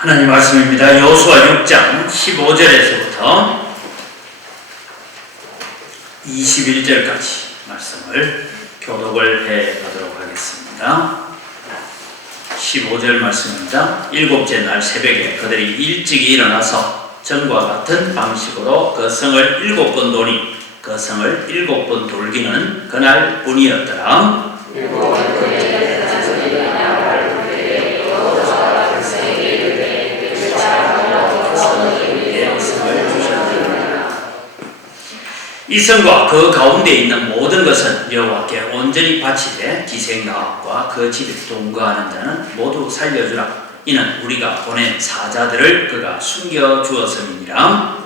하나님 말씀입니다. 여호수아 6장 15절에서부터 21절까지 말씀을 교독을 해보도록 하겠습니다. 15절 말씀입니다. 일곱째 날 새벽에 그들이 일찍 일어나서 전과 같은 방식으로 그 성을 7번 도니 그 성을 7번 돌기는 그날 뿐이었더라. 이 성과 그 가운데 있는 모든 것은 여호와께 온전히 바치되 기생나와 그 집에 동거하는 자는 모두 살려주라. 이는 우리가 보낸 사자들을 그가 숨겨 주었음이니라.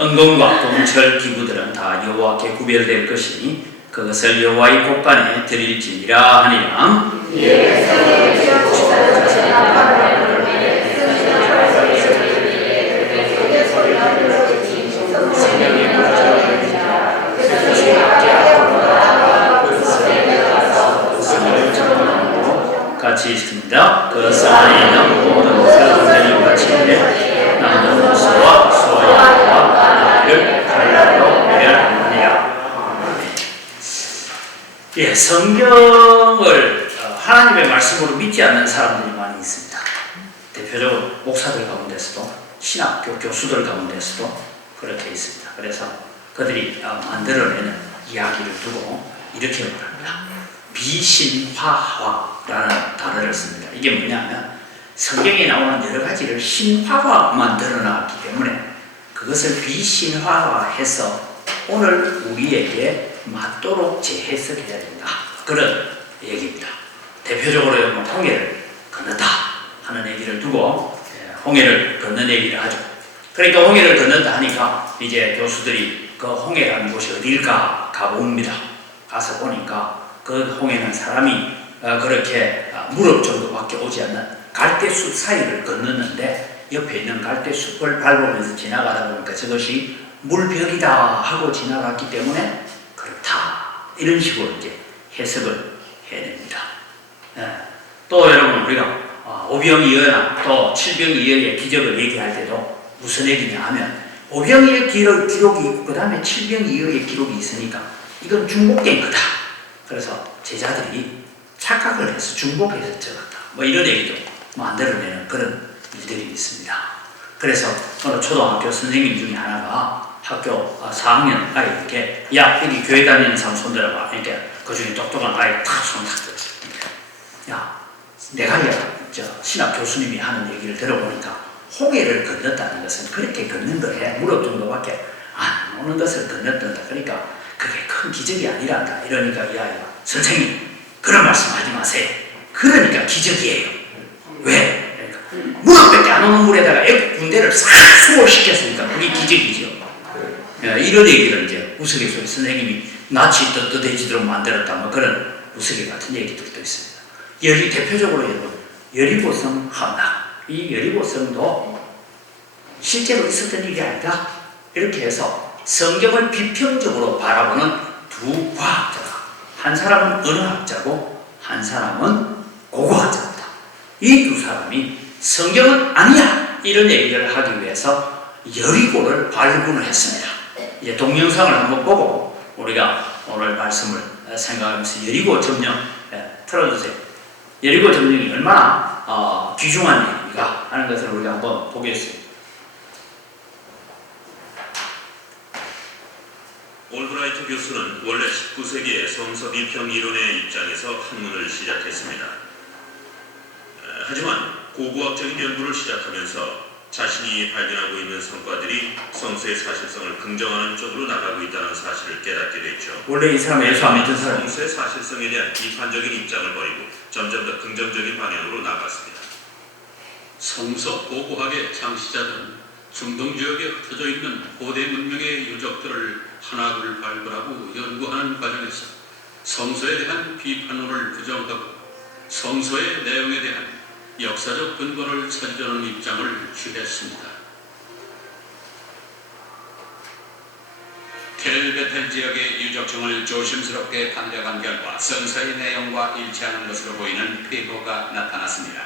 은금과 동철 기구들은 다 여호와께 구별될 것이니 그것을 여호와의 곳간에 드릴지니라 하니라. 같이 있습니다. 그 성 안에 있는 모든 것을 온전히 바치되 남는 모수와 소야와 나귀를 칼날로 멸하느니라. 예, 성경을 하나님의 말씀으로 믿지 않는 사람들이 많이 있습니다. 대표적으로 목사들 가운데서도 신학교 교수들 가운데서도 그렇게 있습니다. 그래서 그들이 만들어내는 이야기를 두고 이렇게 말합니다. 비신화화라는 단어를 씁니다. 이게 뭐냐면 성경에 나오는 여러 가지를 신화화만 드러나기 때문에 그것을 비신화화해서 오늘 우리에게 맞도록 재해석해야 된다. 그런 얘기입니다. 대표적으로 홍해를 건넜다 하는 얘기를 두고 홍해를 건넌 얘기를 하죠. 그러니까 홍해를 건넌다 하니까 이제 교수들이 그 홍해라는 곳이 어딜까 가봅니다. 가서 보니까 그 홍해는 사람이 그렇게 무릎 정도밖에 오지 않는 갈대숲 사이를 건넜는데 옆에 있는 갈대숲을 밟으면서 지나가다 보니까 저것이 물벽이다 하고 지나갔기 때문에 그렇다. 이런 식으로 이제 해석을 해냅니다. 또 여러분 우리가 오병이어나 또 칠병이어의 기적을 얘기할 때도 무슨 얘기냐 하면 오병이어 기록이 있고 그 다음에 칠병이어의 기록이 있으니까 이건 중복된 거다. 그래서 제자들이 착각을 해서 중복해서 적었다. 뭐 이런 얘기도 만들어내는 그런 일들이 있습니다. 그래서 어느 초등학교 선생님 중에 하나가 학교 4학년 아이에게 야 여기 교회 다니는 사람 손들어봐. 이렇게 그 중에 똑똑한 아이 탁 손 탁 들었습니다. 야 내가 신학 교수님이 하는 얘기를 들어보니까 홍해를 건넜다는 것은 그렇게 걷는 거에 무릎 정도밖에 안 오는 것을 건넜단다. 그러니까 그게 큰 기적이 아니란다. 이러니까 이 아이가 선생님 그런 말씀 하지 마세요. 그러니까 기적이에요. 왜? 그러니까 무릎밖에 안 오는 물에다가 애국 군대를 싹 수월시켰으니까 그게 기적이죠. 이런 얘기를 이제 우스갯소리 선생님이 낯이 떳떳해지도록 만들었다. 뭐 그런 우스갯 같은 얘기들도 있습니다. 대표적으로 여러분 여리고성 함락. 이 여리고성도 실제로 있었던 일이 아니다. 이렇게 해서 성경을 비평적으로 바라보는 두 과학자가 한 사람은 언어학자고 한 사람은 고고학자입니다. 이 두 사람이 성경은 아니야 이런 얘기를 하기 위해서 여리고를 발굴을 했습니다. 이제 동영상을 한번 보고 우리가 오늘 말씀을 생각하면서 여리고 점령 틀어주세요. 여리고 점령이 얼마나 귀중한 얘기가 하는 것을 우리가 한번 보겠습니다. 올브라이트 교수는 원래 19세기의 성서 비평 이론의 입장에서 학문을 시작했습니다. 하지만 고고학적인 연구를 시작하면서 자신이 발견하고 있는 성과들이 성서의 사실성을 긍정하는 쪽으로 나가고 있다는 사실을 깨닫게 됐죠. 원래 이 사람 예수 안 믿던 사람. 성서의 사실성에 대한 비판적인 입장을 버리고 점점 더 긍정적인 방향으로 나갔습니다. 성서 고고학의 창시자들은 중동 지역에 흩어져 있는 고대 문명의 유적들을 하나둘 발굴하고 연구하는 과정에서 성서에 대한 비판론을 부정하고 성서의 내용에 대한 역사적 근거를 찾으려는 입장을 취했습니다. 텔베텔 지역의 유적청을 조심스럽게 탐색한 결과 성서의 내용과 일치하는 것으로 보이는 폐허가 나타났습니다.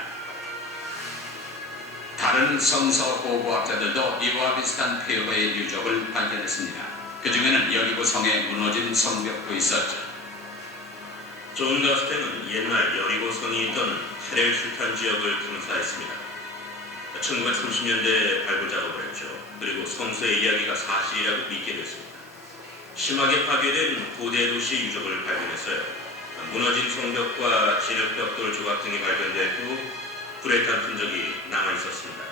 다른 성서 고고학자들도 이와 비슷한 폐허의 유적을 발견했습니다. 그 중에는 여리고 성에 무너진 성벽도 있었죠. 존 가스텍은 옛날 여리고 성이 있던 테렐 술탄 지역을 탐사했습니다. 1930년대에 발굴 작업을 했죠. 그리고 성서의 이야기가 사실이라고 믿게 됐습니다. 심하게 파괴된 고대 도시 유적을 발견했어요. 무너진 성벽과 진흙벽돌 조각 등이 발견됐고 불에 탄 흔적이 남아 있었습니다.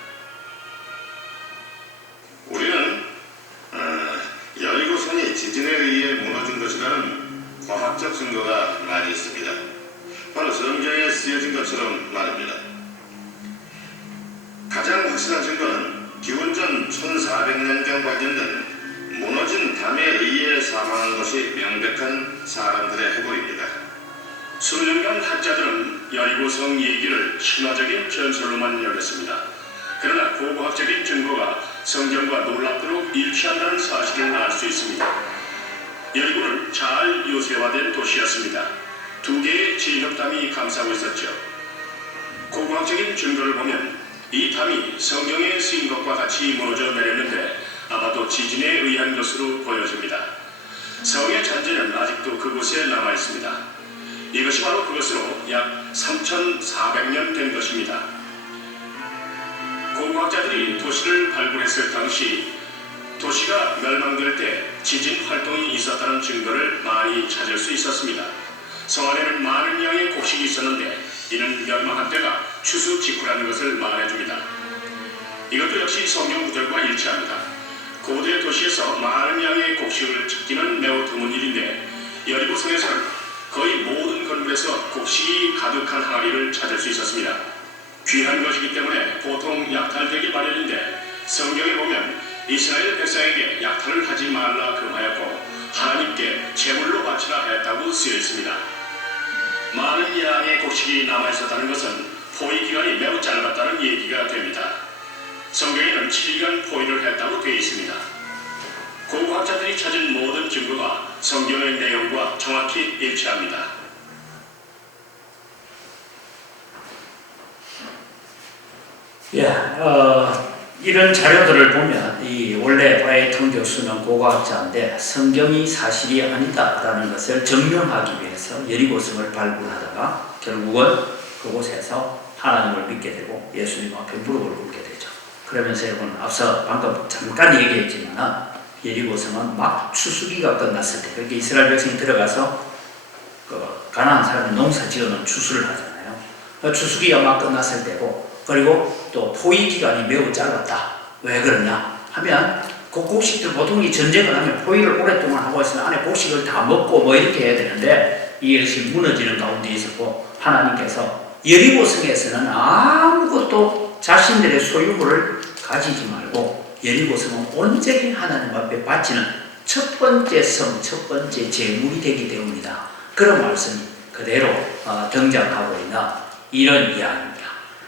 우리는 여리고성이 지진에 의해 무너진 것이라는 과학적 증거가 많이 있습니다. 바로 성경에 쓰여진 것처럼 말입니다. 가장 확실한 증거는 기원전 1400년경 발견된 무너진 담에 의해 사망한 것이 명백한 사람들의 해골입니다. 수년간 학자들은 여리고성 얘기를 신화적인 전설로만 여겼습니다. 그러나 고고학적인 증거가 성경과 놀랍도록 일치한다는 사실을 알 수 있습니다. 여리고는 잘 요새화된 도시였습니다. 두 개의 진흙담이 감싸고 있었죠. 고고학적인 증거를 보면 이 담이 성경에 쓰인 것과 같이 무너져 내렸는데 아마도 지진에 의한 것으로 보여집니다. 성의 잔재는 아직도 그곳에 남아 있습니다. 이것이 바로 그것으로 약 3,400년 된 것입니다. 고고학자들이 도시를 발굴했을 당시 도시가 멸망될 때 지진 활동이 있었다는 증거를 많이 찾을 수 있었습니다. 성 안에는 많은 양의 곡식이 있었는데 이는 멸망한 때가 추수 직후라는 것을 말해줍니다. 이것도 역시 성경 구절과 일치합니다. 고대 도시에서 많은 양의 곡식을 찾기는 매우 드문 일인데 여리고성에서는 거의 모든 건물에서 곡식이 가득한 항아리를 찾을 수 있었습니다. 귀한 것이기 때문에 보통 약탈되기 마련인데 성경에 보면 이스라엘 백성에게 약탈을 하지 말라 금하였고 하나님께 제물로 바치라 하였다고 쓰여 있습니다. 많은 양의 곡식이 남아있었다는 것은 포위 기간이 매우 짧았다는 얘기가 됩니다. 성경에는 7일간 포위를 했다고 되어 있습니다. 고고학자들이 찾은 모든 증거가 성경의 내용과 정확히 일치합니다. 이런 자료들을 보면 이 원래 브라이튼 교수는 고고학자인데 성경이 사실이 아니다라는 것을 증명하기 위해서 여리고성을 발굴하다가 결국은 그곳에서 하나님을 믿게 되고 예수님 앞에 무릎을 꿇게 되죠. 그러면서 여러분 앞서 방금 잠깐 얘기했지만 여리고성은 막 추수기가 끝났을 때 그렇게 이스라엘 백성이 들어가서 가나안 사람이 농사 지어놓은 추수를 하잖아요. 추수기가 막 끝났을 때고 그리고 또 포위 기간이 매우 짧았다. 왜 그러냐 하면 그 곡식들 보통 이 전쟁을 하면 포위를 오랫동안 하고 있으면 안에 곡식을 다 먹고 뭐 이렇게 해야 되는데 이것이 무너지는 가운데 있었고 하나님께서 여리고성에서는 아무것도 자신들의 소유물을 가지지 말고 여리고성은 온전히 하나님 앞에 바치는 첫 번째 성, 첫 번째 제물이 되기 때문이다. 그런 말씀이 그대로 등장하고 있는 이런 이야기입니다.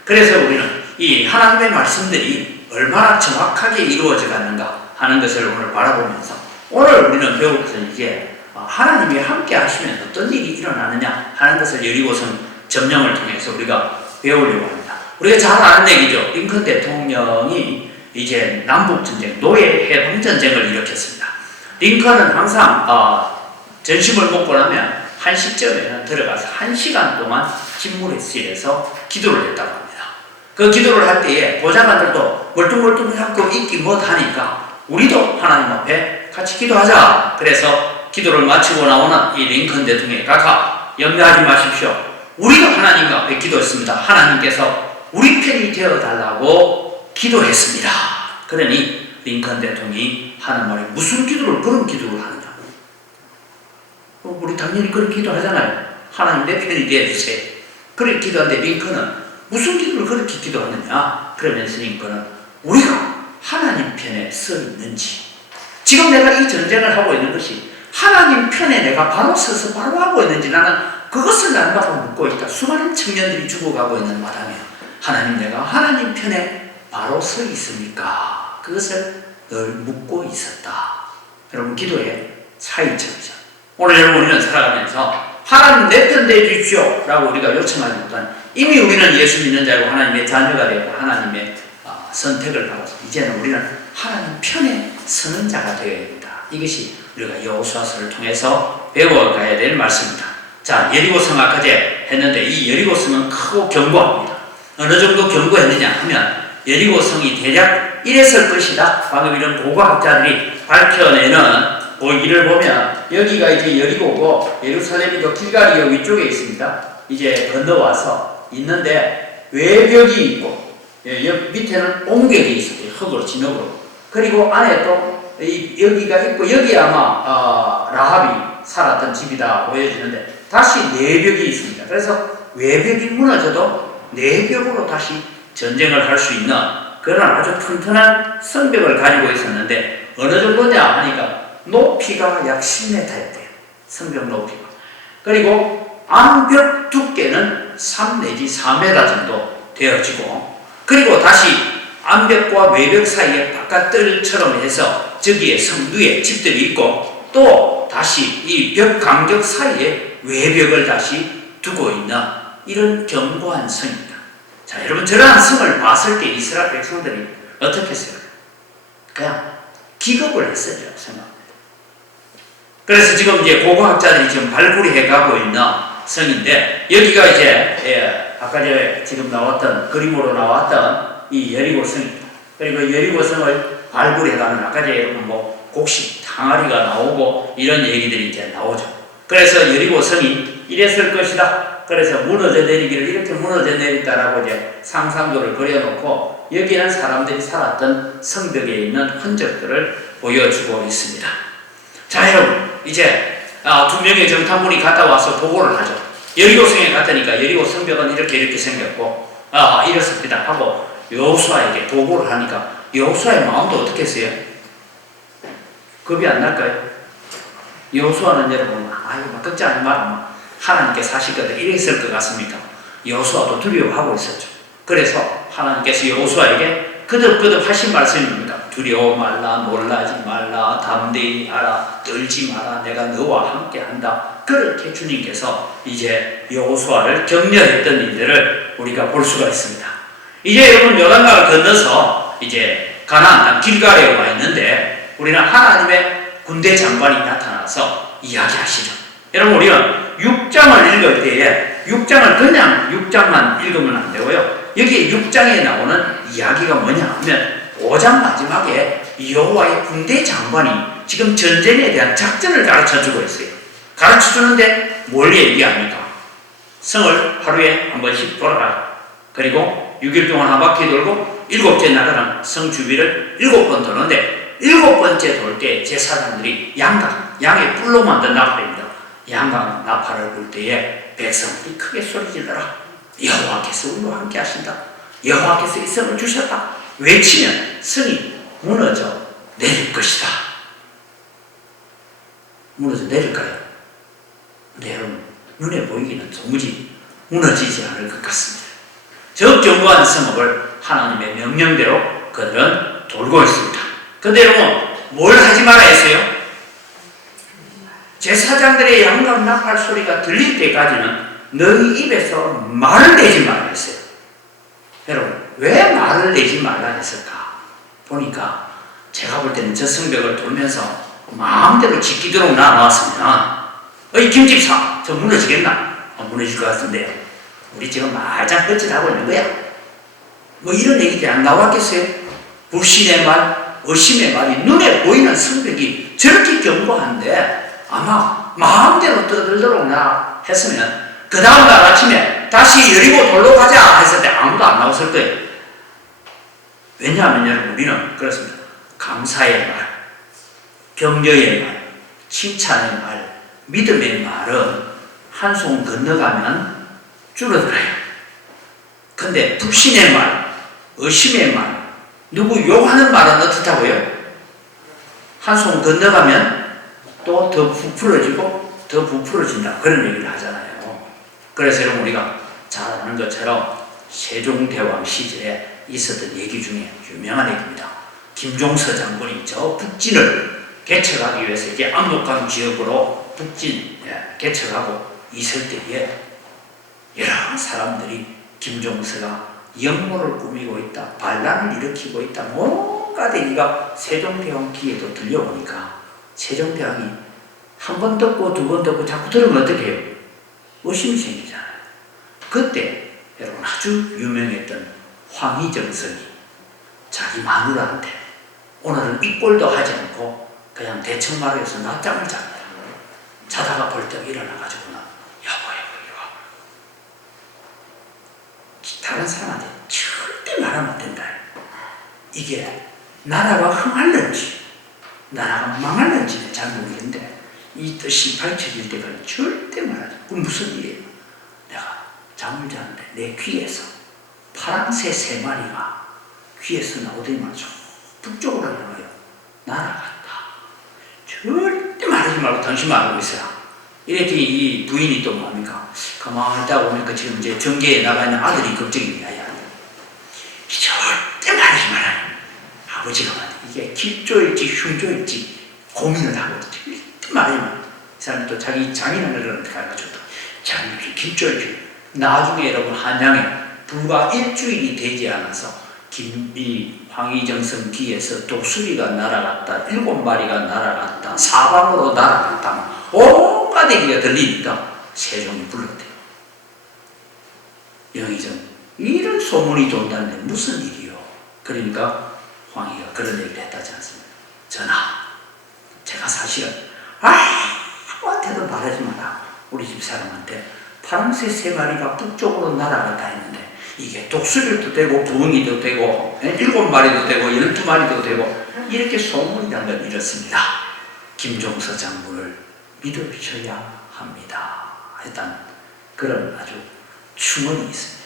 그래서 우리는 이 하나님의 말씀들이 얼마나 정확하게 이루어져 갔는가 하는 것을 오늘 바라보면서 오늘 우리는 배울 것은 이제 하나님이 함께 하시면 어떤 일이 일어나느냐 하는 것을 여리고성 점령을 통해서 우리가 배우려고 합니다. 우리가 잘 아는 얘기죠. 링컨 대통령이 이제 남북전쟁, 노예 해방전쟁을 일으켰습니다. 링컨은 항상 전심을 먹고 나면 한 시점에는 들어가서 1시간 동안 침묵실에서 기도를 했다고 합니다. 그 기도를 할 때에 보좌관들도 멀뚱멀뚱하고 있기 못하니까 우리도 하나님 앞에 같이 기도하자. 그래서 기도를 마치고 나오는 이 링컨 대통령이 각하 염려하지 마십시오. 우리도 하나님 앞에 기도했습니다. 하나님께서 우리 편이 되어달라고 기도했습니다. 그러니 링컨 대통령이 하는 말이 무슨 기도를 그런 기도를 하느냐. 우리 당연히 그런 기도하잖아요. 하나님 내 편이 되어주세요. 그렇게 기도하는데 링컨은 무슨 기도를 그렇게 기도하느냐. 그러면서 링컨은 우리가 하나님 편에 서 있는지 지금 내가 이 전쟁을 하고 있는 것이 하나님 편에 내가 바로 서서 바로 하고 있는지 나는 그것을 날마다 묻고 있다. 수많은 청년들이 죽어가고 있는 마당에 하나님 내가 하나님 편에 바로 서 있습니까? 그것을 늘 묻고 있었다. 여러분 기도의 차이점이죠. 오늘 여러분 우리는 살아가면서 하나님 내 편 되어 주십시오 라고 우리가 요청하기보다는 이미 우리는 예수 믿는 자고 하나님의 자녀가 되고 하나님의 선택을 받아서 이제는 우리는 하나님 편에 서는 자가 되어야 됩니다. 이것이 우리가 여호수아서를 통해서 배워가야 될 말씀입니다. 자, 여리고성 아까지 했는데 이 여리고성은 크고 견고합니다. 어느 정도 견고했느냐 하면 여리고성이 대략 이랬을 것이다. 방금 이런 고고학자들이 밝혀내는 보기를 보면 여기가 이제 여리고고 예루살렘이도 길가리요 위쪽에 있습니다. 이제 건너와서 있는데 외벽이 있고 밑에는 옹벽이 있어요. 흙으로 진흙으로. 그리고 안에 또 여기가 있고 여기 아마 라합이 살았던 집이다 보여지는데 다시 내벽이 있습니다. 그래서 외벽이 무너져도 내벽으로 다시 전쟁을 할 수 있는 그런 아주 튼튼한 성벽을 가지고 있었는데 어느 정도냐 하니까 높이가 약 10m였대요. 성벽 높이가. 그리고 암벽 두께는 3 내지 4m 정도 되어지고 그리고 다시 암벽과 외벽 사이에 바깥뜰처럼 해서 저기에 성루에 집들이 있고 또 다시 이 벽 간격 사이에 외벽을 다시 두고 있는 이런 견고한 성입니다. 자, 여러분 저러한 성을 봤을 때 이스라엘 백성들이 어떻게 했어요? 그냥 기겁을 했었죠. 생각. 그래서 지금 이제 고고학자들이 지금 발굴해 가고 있는 성인데 여기가 이제 아까 지금 나왔던 그림으로 나왔던 이 여리고성입니다. 그리고 여리고성을 발굴해가는 아까 여러분 뭐 곡식 항아리가 나오고 이런 얘기들이 이제 나오죠. 그래서 여리고성이 이랬을 것이다. 그래서 무너져 내리기를 이렇게 무너져 내린다라고 이제 상상도를 그려놓고 여기는 사람들이 살았던 성벽에 있는 흔적들을 보여주고 있습니다. 자, 여러분 이제 두 명의 정탐꾼이 갔다 와서 보고를 하죠. 여리고성에 갔다니까 여리고 성벽은 이렇게 생겼고 이렇습니다 하고 여호수아에게 보고를 하니까 여호수아의 마음도 어떻게 했어요? 겁이 안 날까요? 여호수아는 여러분 막 걱정하지 마라 하나님께서 하시거든 이랬을 것 같습니까? 여호수아도 두려워하고 있었죠. 그래서 하나님께서 여호수아에게 거듭거듭 하신 말씀입니다. 두려워 말라, 놀라지 말라, 담대히 하라, 떨지 마라, 내가 너와 함께 한다. 그렇게 주님께서 이제 여호수아를 격려했던 일들을 우리가 볼 수가 있습니다. 이제 여러분 요단강을 건너서 이제 가나안 땅 길가레에 와 있는데 우리는 하나님의 군대 장관이 나타나서 이야기하시죠. 여러분 우리는 6장을 읽을 때에 6장을 그냥 6장만 읽으면 안 되고요. 여기에 6장에 나오는 이야기가 뭐냐 하면 5장 마지막에 여호와의 군대 장관이 지금 전쟁에 대한 작전을 가르쳐주고 있어요. 가르쳐주는데 뭘 얘기합니까? 성을 하루에 한 번씩 돌아라. 그리고 6일 동안 한 바퀴 돌고 7째 날에는 성 주위를 7번 도는데 7번째 돌 때 제사장들이 양의 뿔로 만든 나팔입니다. 양강 나팔을 불 때에 백성들이 크게 소리질러라. 여호와께서 우리와 함께 하신다. 여호와께서 이 성을 주셨다. 외치면 성이 무너져 내릴 것이다. 무너져 내릴까요? 네, 여러분 눈에 보이기는 도무지 무너지지 않을 것 같습니다. 저 견고한 성읍을 하나님의 명령대로 그들은 돌고 있습니다. 그런데 여러분 뭘 하지 말아야 했어요? 제사장들의 양감 나팔 소리가 들릴 때까지는 너희 입에서 말을 내지 말아야 했어요. 여러분 왜 말을 내지 말라 했을까? 보니까 제가 볼 때는 저 성벽을 돌면서 마음대로 짓기도록 나왔으면 어이 김집사 저 무너지겠나? 무너질 것 같은데요. 우리 지금 말짱 헛짓하고 있는 거야. 뭐 이런 얘기들이 안 나왔겠어요? 불신의 말, 의심의 말이 눈에 보이는 성벽이 저렇게 견고한데 아마 마음대로 떠들도록 나 했으면 그 다음날 아침에 다시 여리고 돌로 가자 했을 때 아무도 안 나왔을 거예요. 왜냐하면 여러분 우리는 그렇습니다. 감사의 말, 격려의 말, 칭찬의 말, 믿음의 말은 한 손 건너가면 줄어들어요. 근데 불신의 말, 의심의 말, 누구 욕하는 말은 어떻다고요? 한 손 건너가면 또 더 부풀어지고 더 부풀어진다. 그런 얘기를 하잖아요. 그래서 여러분 우리가 잘 아는 것처럼 세종대왕 시절에 있었던 얘기 중에 유명한 얘기입니다. 김종서 장군이 저 북진을 개척하기 위해서 이제 압록강 지역으로 북진 개척하고 있을 때에 여러 사람들이 김종서가 영모를 꾸미고 있다, 반란을 일으키고 있다, 뭔가 얘기가 세종대왕 귀에도 들려오니까 세종대왕이 한 번 듣고 두 번 듣고 자꾸 들으면 어떻게 해요? 의심이 생기잖아요. 그때 여러분 아주 유명했던 황희정성이 자기 마누라한테 오늘은 이 꼴도 하지 않고 그냥 대청마루에서 낮잠을 잡니다. 자다가 벌떡 일어나가지고는 여보 이리 와. 다른 사람한테 절대 말하면 안 된다. 이게 나라가 흥할는지 나라가 망할는지는 잘 모르겠는데 이 뜻이 밝혀질 때까지 절대 말하지. 그럼 무슨 일이에요? 내가 잠을 자는데 내 귀에서 파랑새 3마리가 귀에서 나오더니 말이죠. 북쪽으로 향하여 날아갔다. 절대 말하지 말고 당신 말하고 있어라. 이랬더니 이 부인이 또 뭐합니까? 가만히 있다 보니까 지금 이제 정계에 나가 있는 아들이 걱정입니다. 야, 절대 말하지 마라. 아버지가 말이야. 이게 길조일지 흉조일지 고민을 하고 절대 말하지 마라. 이 사람이 또 자기 장인어른을 가르쳐줘. 장인어른 길조일지. 나중에 여러분 한양에 불과 일주일이 되지 않아서 황희정성 귀에서 독수리가 날아갔다, 7마리가 날아갔다, 사방으로 날아갔다, 온갖 얘기가 들리니까 세종이 불렀대요. 영의정, 이런 소문이 돈다는데 무슨 일이요? 그러니까 황희가 그런 얘기를 했다지 않습니까? 전하, 제가 사실은 아무한테도 말하지 마라. 우리 집 사람한테 파랑새 3마리가 북쪽으로 날아갔다 했는데 이게 독수리도 되고 부엉이도 되고 7마리도 되고 12마리도 되고 이렇게 소문이 난 건 이렇습니다. 김종서 장군을 믿으셔야 합니다. 했다는 그런 아주 충언이 있습니다.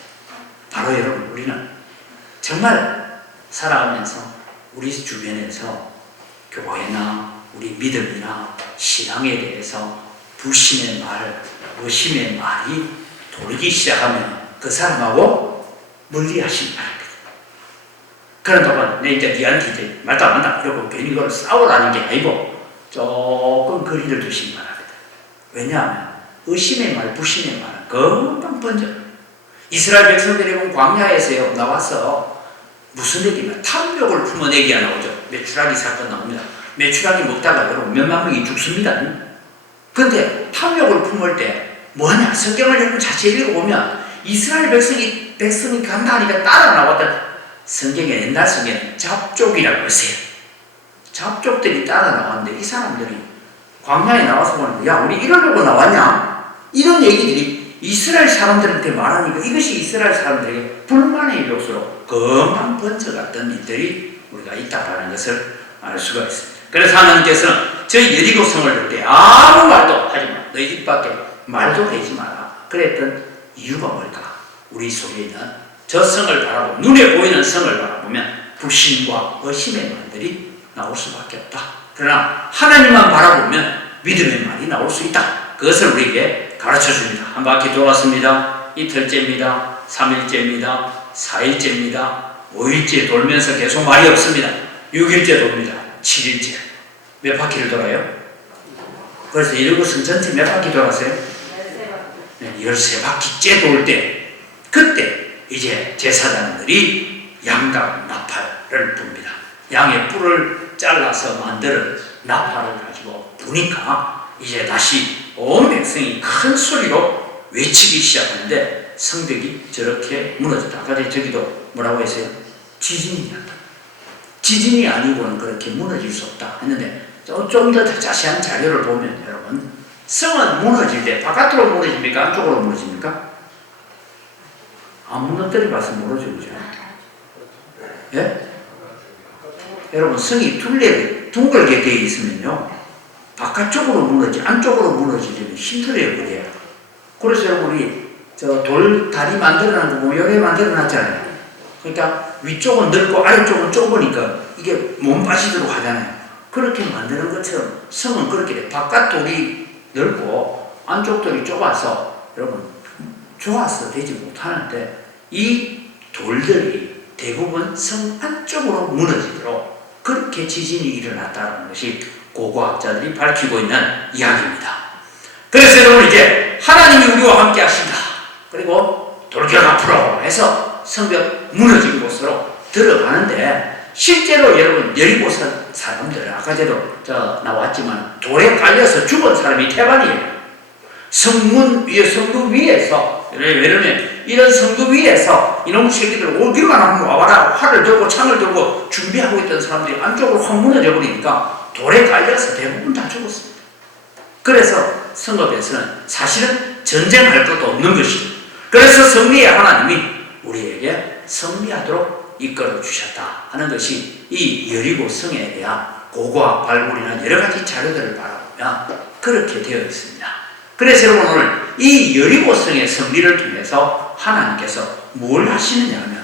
바로 여러분 우리는 정말 살아가면서 우리 주변에서 교회나 우리 믿음이나 신앙에 대해서 불신의 말, 의심의 말이 돌기 시작하면 그 사람하고 멀리하시기 바랍니다. 그런다고 내 이제 니한테 이제 말도 안 한다 이러고 괜히 그걸 싸우라는 게 아니고 조금 거리를 두시기 바랍니다. 왜냐하면 의심의 말, 불신의 말은 금방 번져요. 이스라엘 백성들이 보면 광야에서요 나와서 무슨 얘기냐 탐욕을 품은 얘기가 나오죠. 메추라기 사건 나옵니다. 메추라기 먹다가 여러분 몇만 명이 죽습니다. 그런데 탐욕을 품을 때 뭐냐 성경을 여러분 자세히 읽어보면 이스라엘 백성이 간다니까 따라 나왔다. 성경에 옛날 성경에 잡족이라고 했어요. 잡족들이 따라 나왔는데 이 사람들이 광야에 나와서 보는 야 우리 이러려고 나왔냐? 이런 얘기들이 이스라엘 사람들한테 말하니까 이것이 이스라엘 사람들에게 불만의 요소로 금방 번져갔던 일들이 우리가 있다라는 것을 알 수가 있습니다. 그래서 하나님께서는 저 여리고 성을 들 때 아무 말도 하지 마. 너희 집 밖에 말도 하지 마라. 그랬던 이유가 뭘까? 우리 속에 있는 저 성을 바라보고 눈에 보이는 성을 바라보면 불신과 의심의 말들이 나올 수밖에 없다. 그러나 하나님만 바라보면 믿음의 말이 나올 수 있다. 그것을 우리에게 가르쳐 줍니다. 한 바퀴 돌았습니다. 이틀째입니다. 3일째입니다. 4일째입니다. 5일째 돌면서 계속 말이 없습니다. 6일째 돕니다. 7일째. 몇 바퀴를 돌아요? 그래서 이러고선 전체 몇 바퀴 돌았어요? 13바퀴째 돌 때, 그때 이제 제사장들이 양각 나팔을 붑니다. 양의 뿔을 잘라서 만드는 나팔을 가지고 부니까 이제 다시 온 백성이 큰 소리로 외치기 시작하는데 성벽이 저렇게 무너졌다. 아까 저기도 뭐라고 했어요? 지진이 났다. 지진이 아니고는 그렇게 무너질 수 없다 했는데 좀 더 자세한 자료를 보면 여러분 성은 무너질 때 바깥으로 무너집니까? 안쪽으로 무너집니까? 안 무너뜨려 봐서 모르죠. 그죠? 예? 여러분 성이 둥글게 되어 있으면요 바깥쪽으로 무너지 안쪽으로 무너지려면 힘들어요. 그게. 그래서 여러분 우리 저 돌 다리 만들어놓은 거 보면 여러 만들어놨잖아요. 그러니까 위쪽은 넓고 아래쪽은 좁으니까 이게 몸 빠지도록 하잖아요. 그렇게 만드는 것처럼 성은 그렇게 돼. 바깥 돌이 넓고 안쪽 돌이 좁아서 여러분 좋아서 되지 못하는데 이 돌들이 대부분 성 안쪽으로 무너지도록 그렇게 지진이 일어났다는 것이 고고학자들이 밝히고 있는 이야기입니다. 그래서 여러분 이제 하나님이 우리와 함께 하신다. 그리고 돌격 앞으로 해서 성벽 무너진 곳으로 들어가는데 실제로 여러분 여리고 사람들 아까 제도 나왔지만 돌에 깔려서 죽은 사람이 태반이에요. 성문 위에 성도 위에서 왜냐면 이런 성도 위에서 이놈 새끼들 오기만 하면 와봐라 활을 들고 창을 들고 준비하고 있던 사람들이 안쪽으로 확 무너져 버리니까 돌에 깔려서 대부분 다 죽었습니다. 그래서 성읍에서는 사실은 전쟁할 것도 없는 것이죠. 그래서 성리의 하나님이 우리에게 성리하도록 이끌어 주셨다 하는 것이 이 여리고 성에 대한 고고학 발굴이나 여러 가지 자료들을 바라보면 그렇게 되어 있습니다. 그래서 여러분 오늘 이 여리고 성의 성리를 통해서 하나님께서 뭘 하시느냐 하면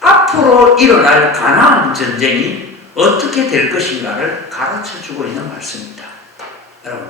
앞으로 일어날 가나안 전쟁이 어떻게 될 것인가를 가르쳐주고 있는 말씀입니다. 여러분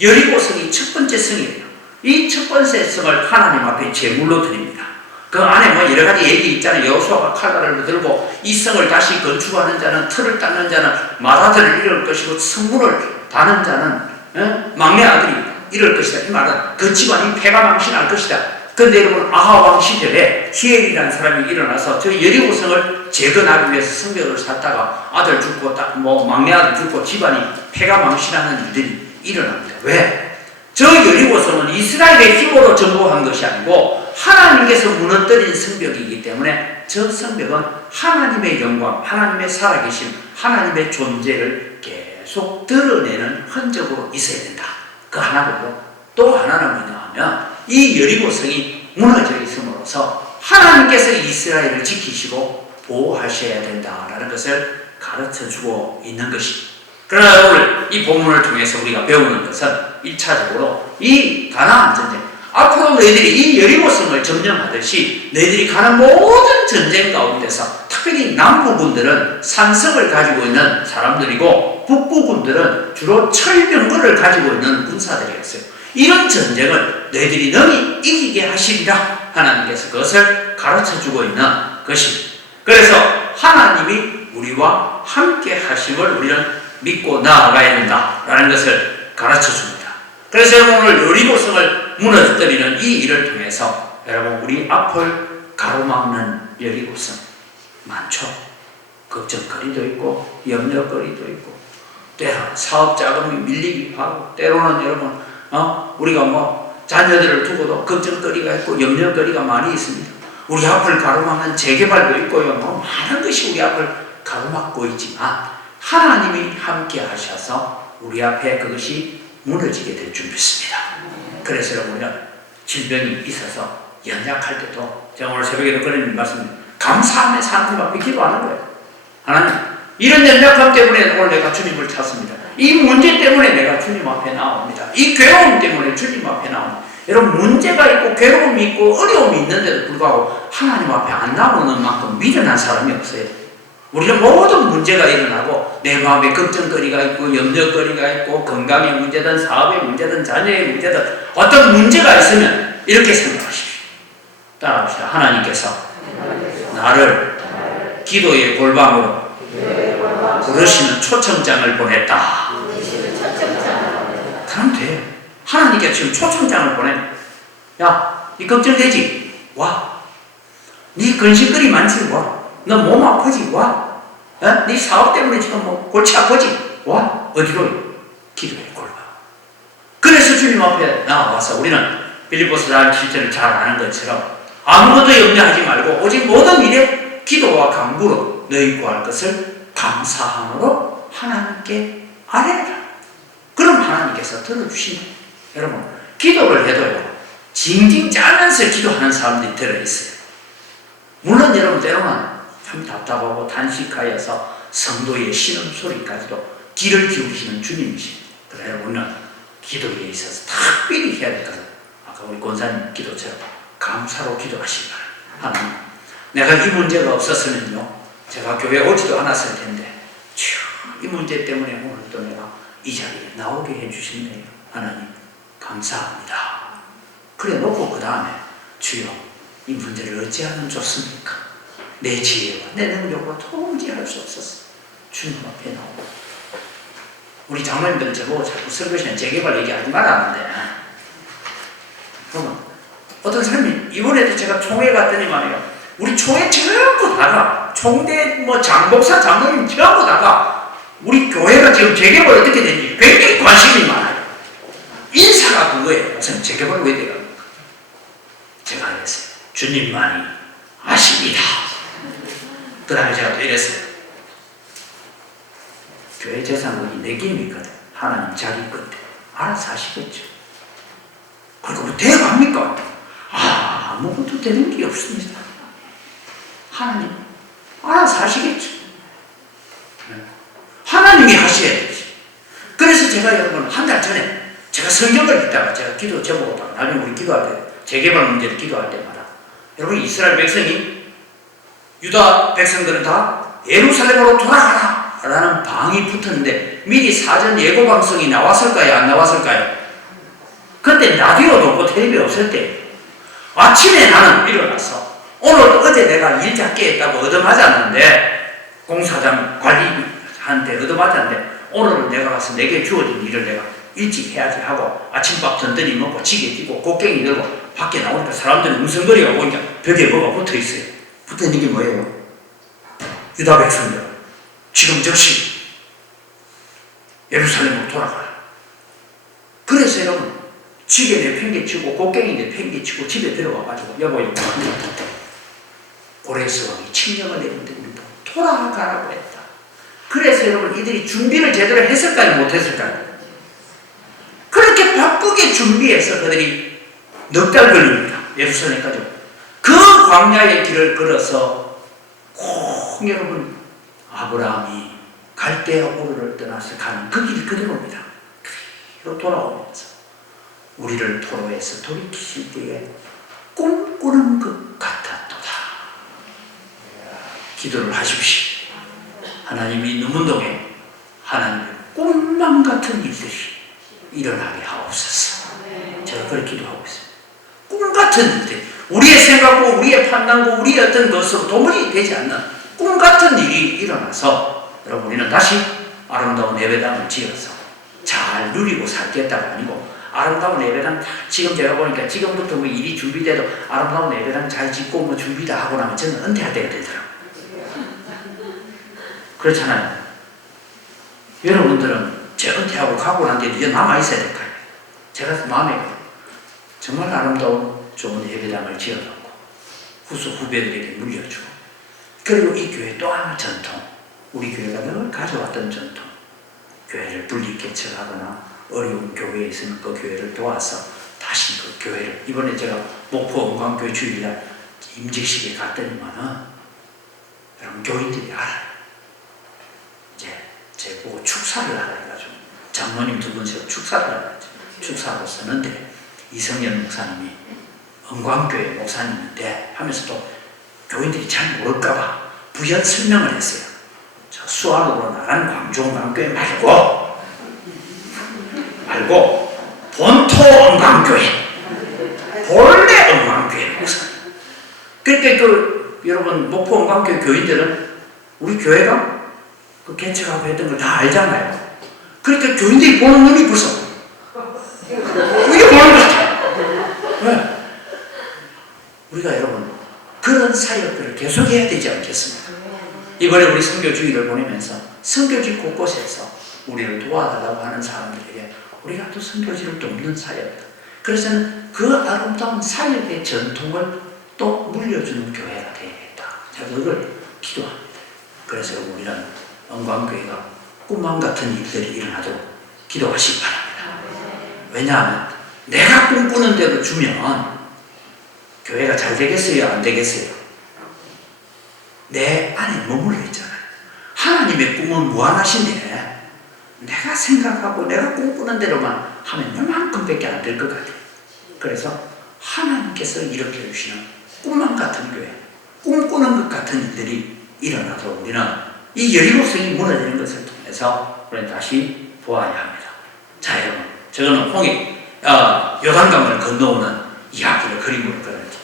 여리고 성이 첫 번째 성이에요. 이 첫 번째 성을 하나님 앞에 제물로 드립니다. 그 안에 뭐 여러 가지 얘기 있잖아요. 여호수아가 칼날을 들고 이 성을 다시 건축하는 자는 틀을 닦는 자는 마다들을 이룰 것이고 성문을 다는 자는 막내 아들이 이럴 것이다. 이 말은 그 집안이 패가 망신할 것이다. 그런데 여러분 아하 왕 시절에 히엘이라는 사람이 일어나서 저 여리고 성을 재건하기 위해서 성벽을 샀다가 아들 죽고 뭐 막내 아들 죽고 집안이 패가 망신하는 일들이 일어납니다. 왜? 저 여리고 성은 이스라엘의 힘으로 정복한 것이 아니고 하나님께서 무너뜨린 성벽이기 때문에 저 성벽은 하나님의 영광, 하나님의 살아계심, 하나님의 존재를 계속 드러내는 흔적으로 있어야 된다. 그 하나고 또 하나는 뭐냐 하면 이 여리고 성이 무너져 있음으로써 하나님께서 이스라엘을 지키시고 보호하셔야 된다라는 것을 가르쳐주고 있는 것입니다. 그러나 오늘 이 본문을 통해서 우리가 배우는 것은 1차적으로 이 가나안 전쟁, 앞으로 너희들이 이 여리고 성을 점령하듯이 너희들이 가는 모든 전쟁 가운데서 특별히 남부군들은 산성을 가지고 있는 사람들이고 북부군들은 주로 철병거를 가지고 있는 군사들이었어요. 이런 전쟁을 너희들이 능히 이기게 하시리라 하나님께서 그것을 가르쳐주고 있는 것입니다. 그래서 하나님이 우리와 함께 하심을 우리는 믿고 나아가야 된다라는 것을 가르쳐줍니다. 그래서 여러분 오늘 여리고 성을 무너뜨리는 이 일을 통해서 여러분 우리 앞을 가로막는 여리고 성 많죠. 걱정거리도 있고 염려거리도 있고 때로는 사업 자금이 밀리기도 하고 때로는 여러분 우리가 뭐 자녀들을 두고도 걱정거리가 있고 염려거리가 많이 있습니다. 우리 앞을 가로막는 재개발도 있고요. 뭐 많은 것이 우리 앞을 가로막고 있지만 하나님이 함께 하셔서 우리 앞에 그것이 무너지게 될 줄 믿습니다. 그래서 여러분은 질병이 있어서 연약할 때도 제가 오늘 새벽에도 그런 말씀 감사하면서 하나님 앞에 기도하는 거예요. 하나님 이런 연약함 때문에 오늘 내가 주님을 찾습니다. 이 문제 때문에 내가 주님 앞에 나옵니다. 이 괴로움 때문에 주님 앞에 나옵니다. 여러분 문제가 있고 괴로움이 있고 어려움이 있는데도 불구하고 하나님 앞에 안 나오는 만큼 미련한 사람이 없어요. 우리는 모든 문제가 일어나고 내 마음에 걱정거리가 있고 염려거리가 있고 건강의 문제든 사업의 문제든 자녀의 문제든 어떤 문제가 있으면 이렇게 생각하십시오. 따라합시다. 하나님께서 나를 기도의 골방으로 부르시는 초청장을 보냈다. 그럼 돼요. 하나님께서 지금 초청장을 보내. 야, 니 걱정되지? 와. 니 근심거리 많지? 와. 너 몸 아프지? 와. 네 사업 때문에 지금 뭐 골치 아프지? 와. 어디로? 기도의 골방. 그래서 주님 앞에 나와서 우리는 빌립보서 7절을 잘 아는 것처럼 아무것도 염려하지 말고 오직 모든 일에 기도와 간구로 너희 구할 것을 감사함으로 하나님께 아뢰라. 그럼 하나님께서 들어주신다. 여러분 기도를 해도요 징징 짜면서 기도하는 사람들이 들어있어요. 물론 여러분 때로는 참 답답하고 단식하여서 성도의 신음소리까지도 귀를 기울이시는 주님이십니다. 그래서 여러분은 기도에 있어서 특별히 해야 될 것은 아까 우리 권사님 기도처럼 감사로 기도하시기 바랍니다. 하나님 내가 이 문제가 없었으면요 제가 교회에 오지도 않았을 텐데 이 문제 때문에 오늘 또 내가 이 자리에 나오게 해주셨네요. 하나님 감사합니다. 그래 놓고 그 다음에 주여 이 문제를 어찌하면 좋습니까? 내 지혜와 내 능력으로 도무지 할 수 없었어. 주님 앞에 나오고. 우리 장로님들은 저보고 자꾸 설교시간 재개발 얘기하지 말았는데, 그러면 어떤 사람이 이번에도 제가 총회 갔더니 말이에요. 우리 총회 전부 다가 총대 뭐 장목사 장로님 전부 다가 우리 교회가 지금 재개발 어떻게 되는지 굉장히 관심이 많아요. 인사가 그거예요. 목사님 재개발 왜 돼요? 제가 이랬어요. 주님만이 아십니다. 그 다음에 제가 또 이랬어요. 교회 재산은 내 기임이거든. 하나님 자기 건데 알아서 하시겠죠. 그리고 뭐 대박입니까? 아무것도 되는 게 없습니다. 하나님 알아서 하시겠죠. 하나님이 하셔야 되지. 그래서 제가 여러분 한 달 전에 제가 성경을 읽다가 제가 기도 제목을 나중에 우리 기도할 때 재개발 문제를 기도할 때마다 여러분 이스라엘 백성이 유다 백성들은 다 예루살렘으로 돌아가라 라는 방이 붙었는데 미리 사전 예고 방송이 나왔을까요? 안 나왔을까요? 그때 라디오도 없고 텔레비전 없을 때 아침에 나는 일어나서 오늘 어제 내가 일 작게 했다고 얻어맞았는데 공사장 관리한테 얻어맞았는데 오늘은 내가 가서 내게 주어진 일을 내가 일찍 해야지 하고 아침밥 든든히 먹고 지게 끼고 곡괭이 들고 밖에 나오니까 사람들이 웅성거리가 보니까 벽에 뭐가 붙어있어요. 붙어있는 게 뭐예요? 유다 백성들 지금 즉시 예루살렘으로 돌아가라. 그래서 여러분 지게 내팽개치고 곡괭이 내팽개치고 집에 들어가가지고 여보 이거 고레스 왕이 칙령을 내는데 우리도 돌아가라고 했다. 그래서 여러분 이들이 준비를 제대로 했을까요? 못했을까요? 그렇게 바쁘게 준비해서 그들이 넉 달 걸립니다. 예루살렘까지. 그 광야의 길을 걸어서 꼭 여러분 아브라함이 갈대아 우르를 떠나서 가는 그 길 그대로입니다. 그대로 돌아오면서 우리를 토로에서 돌이키실 때에 꿈꾸는 것 같았도다. 기도를 하십시오. 하나님이 눈문동에 하나님의 꿈만 같은 일들이 일어나게 하옵소서. 제가 그렇게 기도하고 있습니다. 꿈 같은 일들, 우리의 생각과 우리의 판단과 우리의 어떤 것으로 도무지 되지 않는 꿈 같은 일이 일어나서 여러분 우리는 다시 아름다운 예배당을 지어서 잘 누리고 살겠다가 아니고 아름다운 예배당 지금 제가 보니까 지금부터 뭐 일이 준비돼도 아름다운 예배당 잘 짓고 뭐 준비 다 하고 나면 저는 은퇴할 때가 되더라고요. 그렇잖아요. 여러분들은 제 은퇴하고 가고 난 뒤에 이제 남아있어야 될 거예요. 제가 마음에 정말 아름다운 좋은 예배당을 지어놓고 후배들에게 물려주고 그리고 이 교회 또 하나 전통 우리 교회가 늘 가져왔던 전통 교회를 분리개척하거나 어려운 교회에 있으면 그 교회를 도와서 다시 그 교회를 이번에 제가 목포 은광교회 주일날 임직식에 갔더니만은 여러분 교인들이 알아요. 이제 제 보고 축사를 하라 해가지고 장로님 두 분씩 축사를 하라 축사로 쓰는데 이성현 목사님이 은광교회 목사님인데 하면서도 교인들이 잘 모를까봐 부연 설명을 했어요. 저 수학으로 나간 광주은광교회 말고 본토 은광교회 본래 은광교회 목사님. 그러니까 그 여러분 목포 은광교회 교인들은 우리 교회가 그 개척하고 했던 걸 다 알잖아요. 그러니까 교인들이 보는 눈이 벌써 이게 보는 거죠. 왜? 우리가 여러분 그런 사역들을 계속해야 되지 않겠습니까? 이번에 우리 선교주의를 보내면서 선교지 곳곳에서 우리를 도와달라고 하는 사람들에게 우리가 또 선교지를 돕는 사역이다. 그래서 저는 그 아름다운 사역의 전통을 또 물려주는 교회가 되겠다. 제가 그걸 기도합니다. 그래서 우리는 은광교회가 꿈만 같은 일들이 일어나도록 기도하시기 바랍니다. 왜냐하면 내가 꿈꾸는 대로 주면 교회가 잘 되겠어요? 안 되겠어요? 내 안에 머물러 있잖아요. 하나님의 꿈은 무한하신데 내가 생각하고 내가 꿈꾸는 대로만 하면 요만큼밖에 안 될 것 같아요. 그래서 하나님께서 일으켜 주시는 꿈만 같은 교회, 꿈꾸는 것 같은 일들이 일어나도록 우리는 이 여리고성이 무너지는 것을 통해서 우리는 다시 보아야 합니다. 자 여러분, 저거는 요단강을 건너오는 이야기를 그림으로 그렸죠.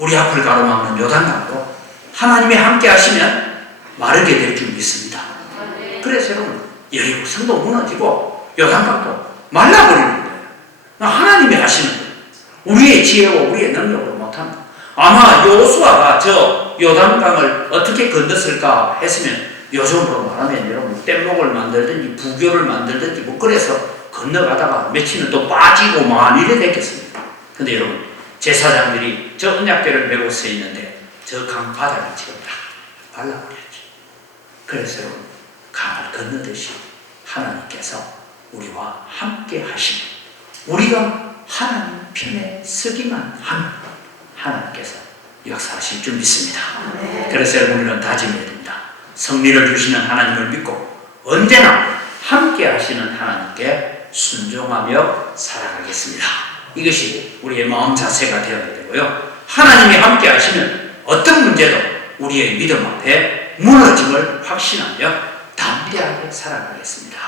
우리 앞을 가로막는 요단강도 하나님이 함께 하시면 마르게 될 줄 믿습니다. 그래서 여러분, 여리고 성도 무너지고 요단강도 말라버리는 거예요. 하나님이 하시는 거예요. 우리의 지혜와 우리의 능력으로 못합니다. 아마 여호수아가 저 요단강을 어떻게 건넜을까 했으면 요즘으로 말하면 여러분 뗏목을 만들든지 부교를 만들든지 뭐 그래서 건너가다가 며칠은 또 빠지고 막 이래 됐겠습니까? 근데 여러분, 제사장들이 저 언약궤를 메고 서 있는데 저 강 바닥이 지금 다 발라버렸지. 그래서 여러분, 강을 건너듯이 하나님께서 우리와 함께 하시고 우리가 하나님 편에 서기만 하면 하나님께서 역사하실 줄 믿습니다. 그래서 여러분은 다짐해야 됩니다. 승리를 주시는 하나님을 믿고 언제나 함께 하시는 하나님께 순종하며 살아가겠습니다. 이것이 우리의 마음 자세가 되어야 되고요. 하나님이 함께 하시면 어떤 문제도 우리의 믿음 앞에 무너짐을 확신하며 담대하게 살아가겠습니다.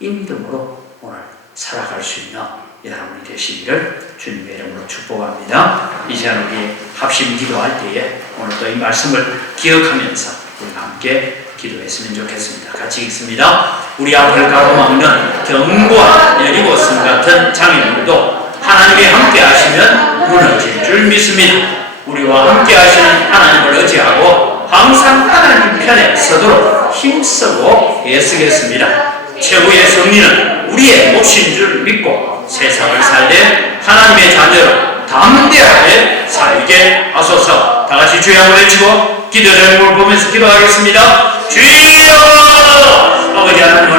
이 믿음으로 오늘 살아갈 수 있는 여러분이 되시기를 주님의 이름으로 축복합니다. 이 시간 우리 합심 기도할 때에 오늘 또 이 말씀을 기억하면서 우리가 함께 기도했으면 좋겠습니다. 같이 읽습니다. 우리 앞을 가로막는 견고한 여리고 성 같은 장애물도 하나님이 함께 하시면 무너질 줄 믿습니다. 우리와 함께 하시는 하나님을 의지하고 항상 하나님 편에 서도록 힘쓰고 애쓰겠습니다. 최후의 승리는 우리의 몫인 줄 믿고 세상을 살되 하나님의 자녀로 담대하게 살게 하소서. 다 같이 주여 한번 외치고 기도 제목을 보면서 기도하겠습니다. 주여! 아버지 하나님